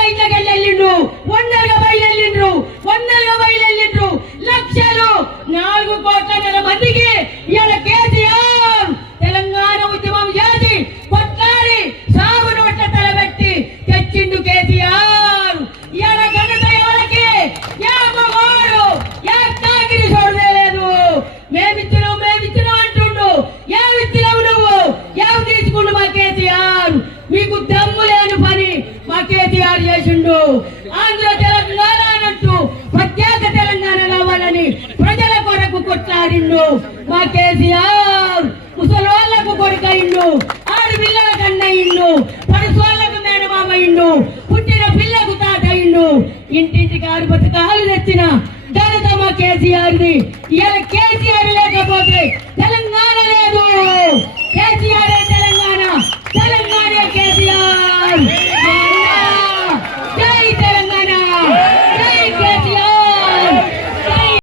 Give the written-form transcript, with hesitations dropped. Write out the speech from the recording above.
ఒంటరిగా ఇళ్ళకి వెళ్ళిండ్రు, ఒంటరిగా బయలుదేరిండ్రు, ఒంటరిగా బయలుదేరిండ్రు. లక్షలు 4,00,00,000 మందికి ఇవాళ కేసీఆర్ తెలంగాణ ఉద్యమం చేసి కొట్లాడి సాగు నోట్ల తలబెట్టి తెచ్చిండు కేసీఆర్. ఇవాళ ఘనత ఎవరికి? ఏ మగవాడు ఏ తాగిరి చూడలేదు. మేమిచ్చినాం అంటుండు. ఏమిచ్చినావు నువ్వు? ఏమి తీసుకుండు మా కేసీఆర్? మీకు దమ్ము లేని పని మా కేసీఆర్ చేసిండు. ఆంధ్ర తెలంగాణ అంటూ ప్రత్యేక తెలంగాణ రావాలని ప్రజల కొరకు కొట్లాడిండు మా కేసీఆర్. ముసలోళ్లకు కొడుకయిండు, ఆడపిల్లలకు అన్నయిండు, పడుసోళ్లకు మేనమామయిండు, పుట్టిన పిల్లకు తాతయిండు. ఇంటింటికి 6 పథకాలు తెచ్చిన ఘనత మా కేసీఆర్ది. ఇలా కేసీఆర్ లేకపోతే తెలంగాణ లేదు. కేసీఆర్